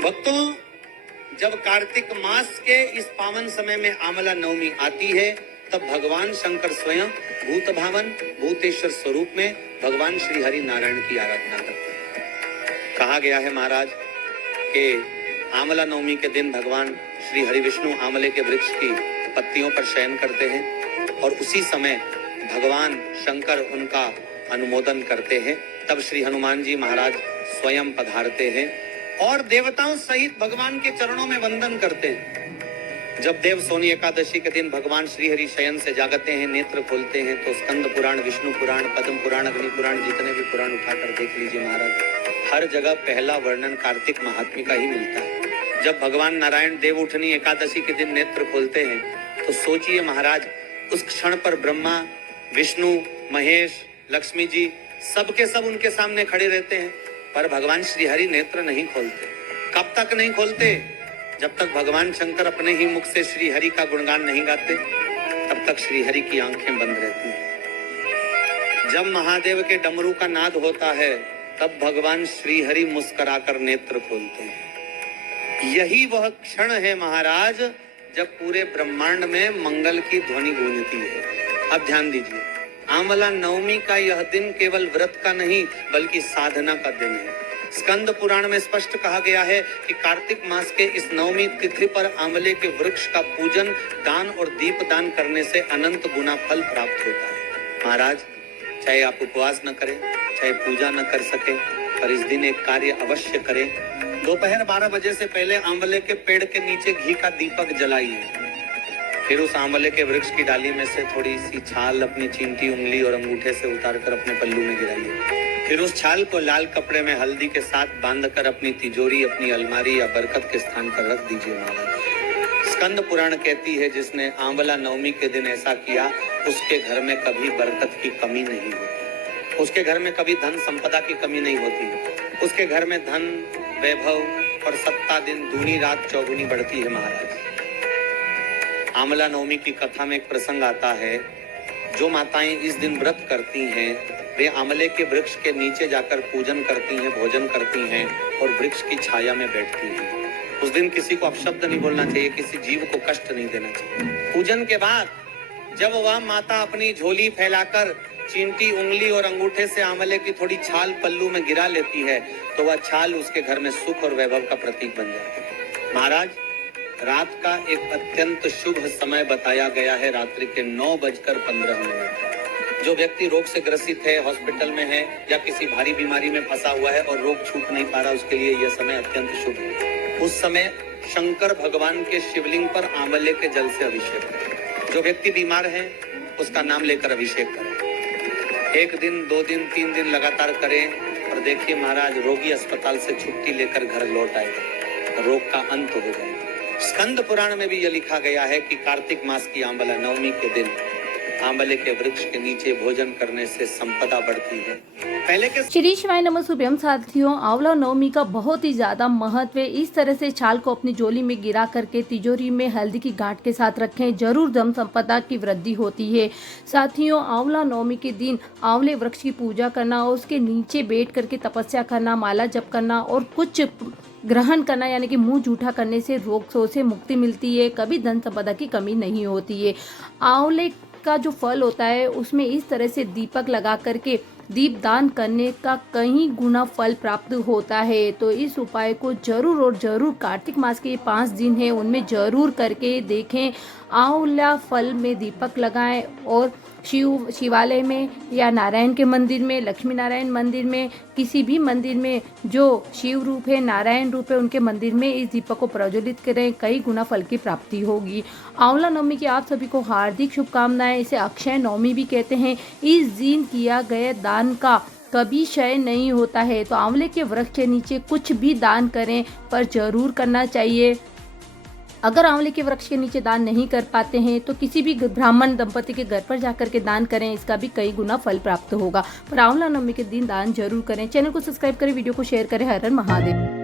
भक्तों, जब कार्तिक मास के इस पावन समय में आमला नवमी आती है, तब भगवान शंकर स्वयं भूत भावन भूतेश्वर स्वरूप में भगवान श्री हरि नारायण की आराधना करते हैं। कहा गया है महाराज कि आमला नवमी के दिन भगवान श्री हरि विष्णु आमले के वृक्ष की पत्तियों पर शयन करते हैं और उसी समय भगवान शंकर उनका अनुमोदन करते हैं। तब श्री हनुमान जी महाराज स्वयं पधारते हैं और देवताओं सहित भगवान के चरणों में वंदन करते हैं। जब देव सोनी एकादशी के दिन भगवान श्री हरि शयन से जागते हैं, नेत्र खोलते हैं, तो स्कंद पुराण, विष्णु पुराण, पद्म पुराण, अग्नि पुराण, जितने भी पुराण उठाकर देख लीजिए महाराज, हर जगह पहला वर्णन कार्तिक महात्म्य का ही मिलता है। जब भगवान नारायण देव उठनी एकादशी के दिन नेत्र खोलते हैं, तो सोचिए महाराज, उस क्षण पर ब्रह्मा, विष्णु, महेश, लक्ष्मी जी सबके सब उनके सामने खड़े रहते हैं, पर भगवान श्री हरि नेत्र नहीं खोलते। कब तक नहीं खोलते? जब तक भगवान शंकर अपने ही मुख से श्री हरि का गुणगान नहीं गाते, तब तक श्री हरि की आंखें बंद रहती हैं। जब महादेव के डमरू का नाद होता है, तब भगवान श्री हरि मुस्कुराकर नेत्र खोलते हैं। यही वह क्षण है महाराज, जब पूरे ब्रह्मांड में मंगल की ध्वनि गूंजती है। अब ध्यान दीजिए, आमला नवमी का यह दिन केवल व्रत का नहीं बल्कि साधना का दिन है। स्कंद पुराण में स्पष्ट कहा गया है कि कार्तिक मास के इस नवमी तिथि पर आंवले के वृक्ष का पूजन, दान और दीप दान करने से अनंत गुना फल प्राप्त होता है। महाराज, चाहे आप उपवास न करें, चाहे पूजा न कर सके, पर इस दिन एक कार्य अवश्य करें। दोपहर 12 बजे से पहले आंवले के पेड़ के नीचे घी का दीपक जलाइए। फिर उस आंवले के वृक्ष की डाली में से थोड़ी सी छाल अपनी चींटी उंगली और अंगूठे से उतारकर अपने पल्लू में गिराइए। फिर उस छाल को लाल कपड़े में हल्दी के साथ बांधकर अपनी तिजोरी, अपनी अलमारी या बरकत के स्थान पर रख दीजिए महाराज। स्कंद पुराण कहती है, जिसने आंवला नवमी के दिन ऐसा किया, उसके घर में कभी बरकत की कमी नहीं होती, उसके घर में कभी धन संपदा की कमी नहीं होती, उसके घर में धन, वैभव और सत्ता दिन दूनी रात चौगुनी बढ़ती है महाराज। आमला नवमी की कथा में एक प्रसंग आता है, जो माताएं इस दिन व्रत करती हैं, वे आमले के वृक्ष के नीचे जाकर पूजन करती हैं, भोजन करती हैं और वृक्ष की छाया में बैठती हैं। उस दिन किसी को अपशब्द नहीं बोलना चाहिए, किसी जीव को कष्ट नहीं देना चाहिए। पूजन के बाद जब वह माता अपनी झोली फैलाकर चींटी उंगली और अंगूठे से आमले की थोड़ी छाल पल्लू में गिरा लेती है, तो वह छाल उसके घर में सुख और वैभव का प्रतीक बन जाती है। महाराज, रात का एक अत्यंत शुभ समय बताया गया है, रात्रि के 9:15। जो व्यक्ति रोग से ग्रसित है, हॉस्पिटल में है या किसी भारी बीमारी में फंसा हुआ है और रोग छूट नहीं पा रहा, उसके लिए यह समय अत्यंत शुभ है। उस समय शंकर भगवान के शिवलिंग पर आंवले के जल से अभिषेक करें। जो व्यक्ति बीमार है, उसका नाम लेकर अभिषेक करें। 1 दिन, 2 दिन, 3 दिन लगातार करें और देखिए महाराज, रोगी अस्पताल से छुट्टी लेकर घर लौट आएगा, रोग का अंत हो जाएगा। स्कंद पुराण में भी यह लिखा गया है कि कार्तिक मास की आंवला नवमी के दिन आंवले के वृक्ष के नीचे भोजन करने से संपदा बढ़ती है। पहले के श्री शिवाय नमः शुभम साथियों, आंवला नवमी का बहुत ही ज्यादा महत्व है। इस तरह से छाल को अपनी झोली में गिरा करके तिजोरी में हल्दी की गांठ के साथ रखें, जरूर धन संपदा की वृद्धि होती है। साथियों, आंवला नवमी के दिन आंवले वृक्ष की पूजा करना और उसके नीचे बैठ करके तपस्या करना, माला जप करना और कुछ ग्रहण करना, यानी कि मुंह जूठा करने से रोग से मुक्ति मिलती है, कभी धन संपदा की कमी नहीं होती है। आंवले का जो फल होता है, उसमें इस तरह से दीपक लगा करके दीप दान करने का कई गुना फल प्राप्त होता है। तो इस उपाय को जरूर और जरूर कार्तिक मास के 5 दिन हैं, उनमें जरूर करके देखें। आंवला फल में दीपक लगाएं और शिवालय में या नारायण के मंदिर में, लक्ष्मी नारायण मंदिर में, किसी भी मंदिर में जो शिव रूप है, नारायण रूप है, उनके मंदिर में इस दीपक को प्रज्वलित करें, कई गुना फल की प्राप्ति होगी। आंवला नवमी की आप सभी को हार्दिक शुभकामनाएं। इसे अक्षय नवमी भी कहते हैं। इस दिन किया गया दान का कभी क्षय नहीं होता है। तो आंवले के वृक्ष के नीचे कुछ भी दान करें, पर जरूर करना चाहिए। अगर आंवले के वृक्ष के नीचे दान नहीं कर पाते हैं, तो किसी भी ब्राह्मण दंपति के घर पर जाकर के दान करें, इसका भी कई गुना फल प्राप्त होगा। पर आंवला नवमी के दिन दान जरूर करें। चैनल को सब्सक्राइब करें, वीडियो को शेयर करें। हर हर महादेव।